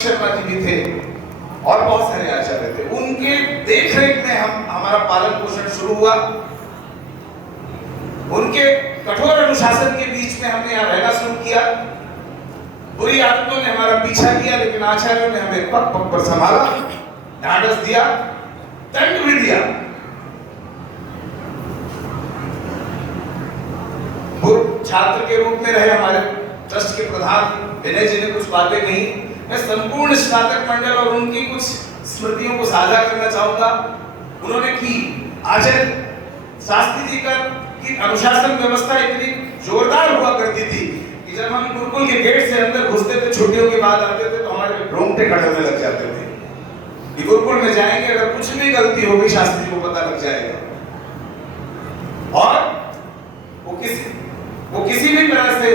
शर्मा जी भी थे और बहुत सारे आचार्य थे। उनके देख रेख में हमारा पालन पोषण शुरू हुआ। उनके कठोर अनुशासन के बीच में हमने यहाँ रहना शुरू किया। बुरी आदतों ने हमारा पीछा किया, लेकिन आचार्यों ने हमें पग पग पर संभाला, ढांढस दिया, दंड भी दिया। छात्र के रूप में रहे हमारे ट्रस्ट के प्रधान विनय जी ने कुछ बातें कही। मैं संपूर्ण स्नातक मंडल और उनकी कुछ स्मृतियों को साझा करना चाहूंगा। उन्होंने की आचार्य शास्त्री जी की अनुशासन व्यवस्था इतनी जोरदार हुआ करती थी कि जब हम गुरुकुल के गेट से अंदर घुसते थे, छुट्टियों के बाद आते थे, तो हमारे रोंगटे खड़े होने लग जाते थे कि गुरुकुल में जाएंगे, अगर कुछ भी गलती होगी शास्त्री जी को पता लग जाएगा। और वो किसी भी तरह से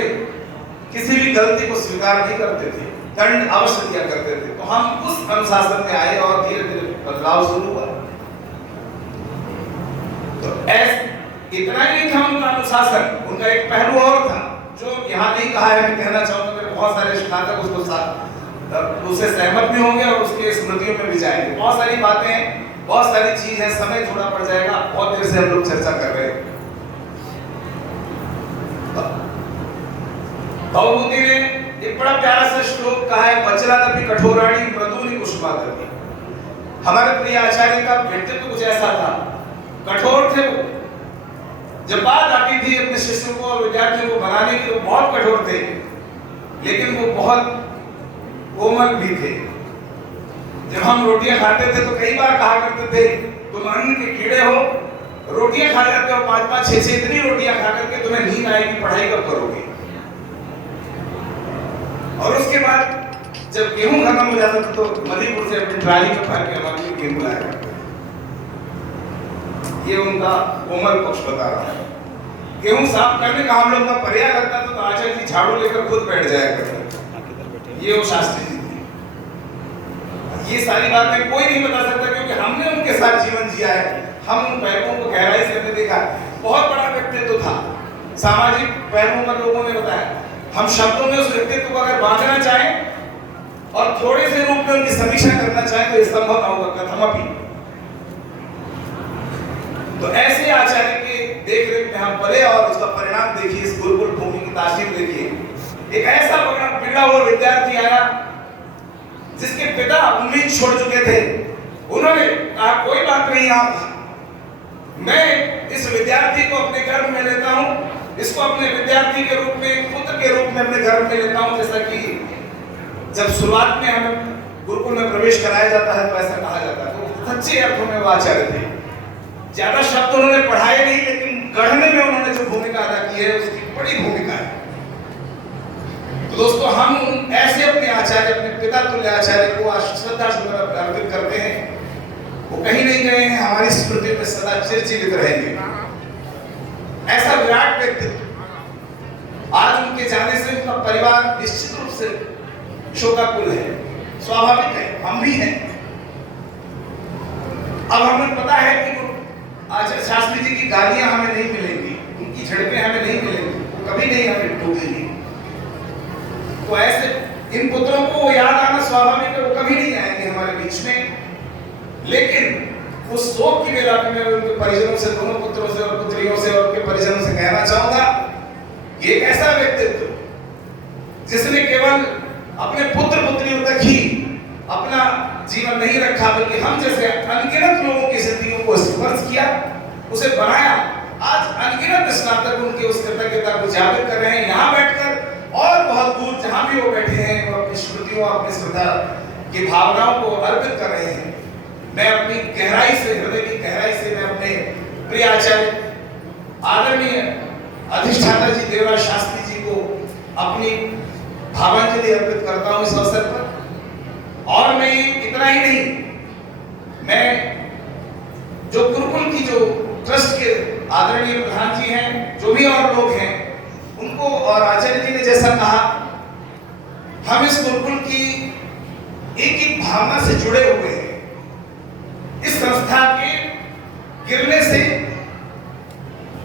किसी भी गलती को स्वीकार नहीं करते थे, दंड अवश्य दिया करते थे। तो हम उस अनुशासन में आए और धीरे धीरे बदलाव शुरू हुआ। तो इतना ही नहीं था उनका अनुशासन, उनका एक पहलू और था जो यहाँ नहीं कहा है, मैं कहना चाहूंगा। मेरे बहुत सारे स्नातक उससे सहमत भी होंगे और उसके स्मृतियों में भी जाएंगे। बहुत सारी बातें, बहुत सारी चीज है, समय थोड़ा पड़ जाएगा। बहुत देर से हम लोग चर्चा कर रहे हैं। भवभूति ने एक बड़ा प्यारा सा श्लोक कहा है, वज्रादपि कठोराणि मृदूनि कुसुमादपि। हमारे प्रिय आचार्य का व्यक्तित्व कुछ ऐसा था, कठोर थे वो। जब बात आती थी अपने शिष्यों को और विद्यार्थियों को बनाने की, तो बहुत कठोर थे, लेकिन वो बहुत कोमल भी थे। जब हम रोटियां खाते थे तो कई बार कहा करते थे, तुम अन्न के कीड़े हो, रोटियां खा जाते हो 5-5, 6-6 इतनी रोटियां खा करके तुम्हें नींद आएगी, पढ़ाई कब करोगे। और उसके बाद जब गेहूं खत्म हो जाता था तो मणिपुर से अपनी ट्राली में भर के हमारे लिए गेहूं लाया करते। ये उनका कोमल पक्ष बता रहा है। गेहूं साफ करने का हम लोग का प्रयास लगता था तो आचार्य जी झाड़ू लेकर खुद बैठ जाया करते। ये वो शास्त्री जी थे। ये सारी बातें कोई नहीं बता सकता, क्योंकि हमने उनके साथ जीवन जिया है। हम उन पहलुओं को गहराई से हमने देखा। बहुत बड़ा व्यक्तित्व था, सामाजिक पहलुओं पर लोगों ने बताया। हम शब्दों में उस व्यक्तित्व को अगर बांधना चाहें और थोड़े से रूप में उनकी समीक्षा करना चाहें तो ये संभव ना होगा, कथमपि। तो ऐसे आचार्य के देख रेख में हम पले और उसका परिणाम देखिए, इस गुरुकुल भूमि की तासीर देखिए। एक ऐसा बिगड़ा हुआ विद्यार्थी आया जिसके पिता उम्मीद छोड़ चुके थे। उन्होंने कहा, कोई बात नहीं, मैं इस विद्यार्थी को अपने गर्भ में लेता हूं, इसको अपने विद्यार्थी के रूप में, पुत्र के रूप में अपने घर में लेता हूं। जैसा कि जब शुरुआत में हमें गुरुकुल में प्रवेश कराया जाता है तो ऐसा कहा जाता है। तो सच्चे अर्थों में वो आचार्य थे। ज्यादा शब्द उन्होंने पढ़ाए नहीं, लेकिन गढ़ने में उन्होंने जो भूमिका अदा की है उसकी बड़ी भूमिका है। तो दोस्तों, हम ऐसे अपने आचार्य, अपने पिता तुल्य आचार्य को श्रद्धा सुमन अर्पित करते हैं। वो कहीं नहीं गए हैं, हमारी स्मृति में सदा चिरचिरित रहेंगे। ऐसा विराट व्यक्तित्व, आज उनके जाने से उनका परिवार निश्चित रूप से शोकाकुल है, स्वाभाविक है, हम भी हैं। अब हमें पता है कि आचार्य शास्त्री जी की गालियां हमें नहीं मिलेंगी, उनकी झड़पें हमें नहीं मिलेंगी, कभी नहीं हमें ठोकेंगी। तो ऐसे इन पुत्रों को याद आना स्वाभाविक है, वो कभी नहीं आएंगे हमारे बीच में। लेकिन उस शोक की बेला में मैं उनके परिजनों से, दोनों पुत्रों से और पुत्रियों से और उनके परिजनों से कहना चाहूंगा, ये एक ऐसा व्यक्तित्व जिसने केवल अपने पुत्र पुत्रियों तक ही अपना जीवन नहीं रखा, बल्कि हम जैसे अनगिनत लोगों की जिंदगियों को स्पर्श किया, उसे बनाया। आज अनगिनत स्नातक उनके उस कृतज्ञता को उजागर कर रहे हैं यहाँ बैठकर, और बहुत दूर जहां भी वो बैठे हैं वो अपनी स्मृतियों, अपनी श्रद्धा की भावनाओं को अर्पित कर रहे हैं। मैं अपनी गहराई से, हृदय की गहराई से मैं अपने प्रिय आचार्य आदरणीय अधिष्ठाता जी देवराज शास्त्री जी को अपनी भावांजलि अर्पित करता हूं इस अवसर पर। और मैं इतना ही नहीं, मैं जो गुरुकुल की जो ट्रस्ट के आदरणीय प्रधान जी हैं, जो भी और लोग हैं, उनको और आचार्य जी ने जैसा कहा, हम इस गुरुकुल की एक एक भावना से जुड़े हुए हैं। इस संस्था के गिरने से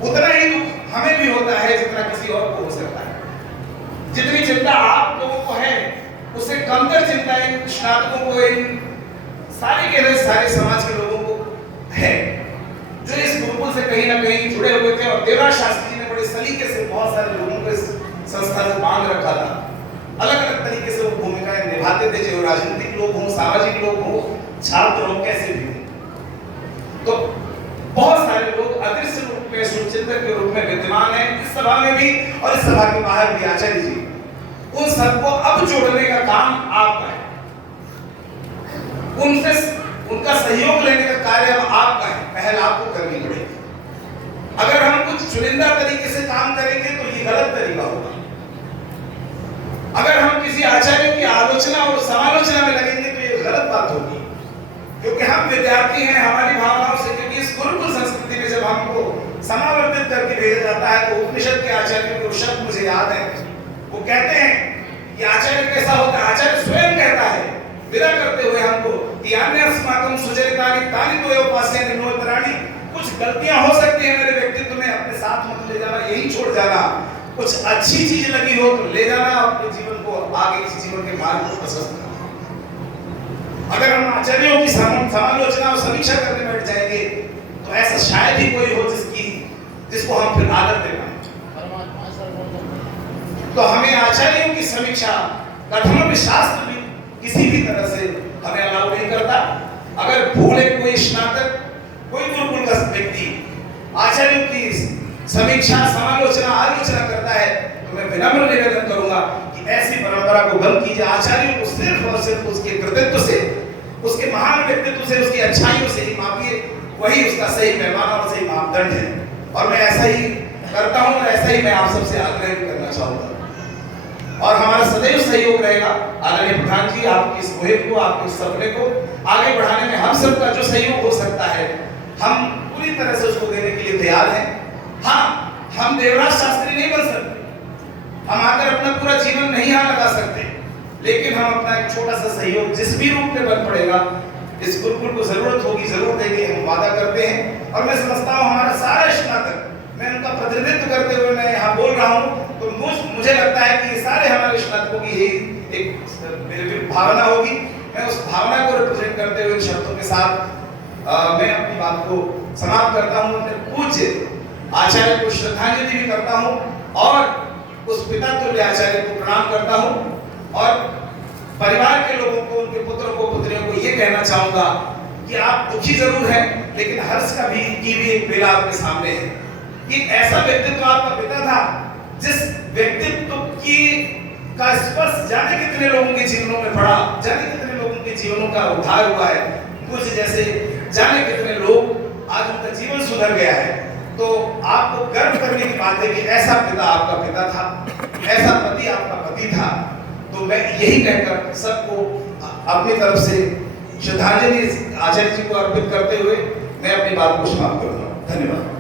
उतना ही दुख हमें भी होता है जितना किसी और को हो सकता है। जितनी चिंता आप लोगों को है, उससे कमतर चिंताएं स्नातकों को, इन सारे के सारे समाज के लोगों को है जो इस गुरुकुल से कहीं ना कहीं जुड़े हुए थे। और देवराज शास्त्री जी ने बड़े सलीके से बहुत सारे लोगों को इस संस्था से बांध रखा था। अलग अलग तरीके से वो भूमिकाएं निभाते थे, जो राजनीतिक लोग हों, सामाजिक लोग हों, छात्र हों, कैसे भी हों। तो बहुत सारे लोग अदृश्य रूप में, सुचिंतक के रूप में विद्यमान हैं इस सभा में भी और इस सभा के बाहर भी। आचार्य जी, उन सबको अब जोड़ने का काम आपका है, उनसे उनका सहयोग लेने का कार्य अब आपका है, पहल आपको करनी पड़ेगी। अगर हम कुछ चुनिंदा तरीके से काम करेंगे तो ये गलत तरीका होगा। अगर हम किसी आचार्य की आलोचना और समालोचना में लगेंगे तो ये गलत बात होगी, क्योंकि हम विद्यार्थी हैं, हमारी भावनाओं से, क्योंकि इस गुरुकुल संस्कृति में जब हमको समावर्तित करके भेजा जाता है तो उपनिषद के आचार्य के शब्द मुझे याद है। वो कहते हैं कि आचार्य कैसा होता है। आचार्य स्वयं कहता है विदा करते हुए हमको कि अन्यस्माकं सुचरितानि तानि तो उपास्यानि नोतराणि। कुछ गलतियां हो सकती हैं मेरे व्यक्तित्व में, अपने साथ मत ले जाना, यही छोड़ जाना। कुछ अच्छी चीज लगी हो तो ले जाना, अपने जीवन को आगे इस जीवन के मार्ग को प्रशस्त करना। अगर हम आचार्यों की समालोचना और समीक्षा करने बैठ जाएंगे तो ऐसा शायद ही कोई हो जिसको हम फिर आदर देना। तो हमें आचार्यों की समीक्षा, कथनों में शास्त्र भी किसी भी तरह से हमें अलाउ नहीं करता। अगर भूले कोई स्नातक, कोई गुरुकुल का व्यक्ति आचार्यों की समीक्षा, समालोचना, आलोचना करता है तो मैं विनम्र निवेदन करूंगा कि ऐसी परंपरा को बंद कीजिए। आचार्यों को सिर्फ और सिर्फ उसके कृतित्व से, उसके महान व्यक्तित्व से, उसकी अच्छाइयों से ही मापिए, वही उसका सही पैमाना और सही मापदंड है। और मैं ऐसा ही करता हूं और ऐसा ही मैं आप सबसे आग्रह करना चाहूंगा। और हमारा सदैव सहयोग रहेगा। आदरणीय प्रधान जी, आपकी इस मुहिम को, आपके इस सपने को आगे बढ़ाने में हम सबका जो सहयोग हो सकता है, हम पूरी तरह से उसको देने के लिए तैयार हैं। हाँ, हम देवराज शास्त्री नहीं बन सकते, हम आकर अपना पूरा जीवन नहीं यहाँ लगा सकते, लेकिन हम अपना एक छोटा सा सहयोग जिस भी रूप में बन पड़ेगा, इस गुरुकुल को जरूरत होगी, जरूर देंगे, हम वादा करते हैं। और मैं समझता हूँ हमारा सारा स्नातक, मैं उनका प्रतिनिधित्व करते हुए मैं यहाँ बोल रहा हूँ, तो मुझे लगता है कि ये सारे हमारे स्नातकों की यही एक भावना होगी। मैं उस भावना को रिप्रेजेंट करते हुए शब्दों के साथ मैं अपनी बात को समाप्त करता हूँ। पूज्य आचार्य को श्रद्धांजलि भी करता हूँ और उस पिता तुल्य आचार्य को प्रणाम करता हूँ। और परिवार के लोगों को, उनके पुत्रों को, पुत्रियों को ये कहना चाहूंगा कि आप दुखी जरूर हैं, लेकिन हर्ष का भी एक बेला आपके सामने है। एक ऐसा व्यक्तित्व आपका पिता था जिस व्यक्तित्व की का स्पर्श जाने कितने लोगों के जीवनों में पड़ा, जाने कितने लोगों के जीवनों का उद्धार हुआ है, मुझे जैसे जाने कितने लोग आज उनका जीवन सुधर गया है। तो आपको गर्व करने की बात है कि ऐसा पिता आपका पिता था, ऐसा पति आपका पति था। तो मैं यही कहकर सबको अपनी तरफ से श्रद्धांजलि आचार्य जी को अर्पित करते हुए मैं अपनी बात को समाप्त करूंगा। धन्यवाद।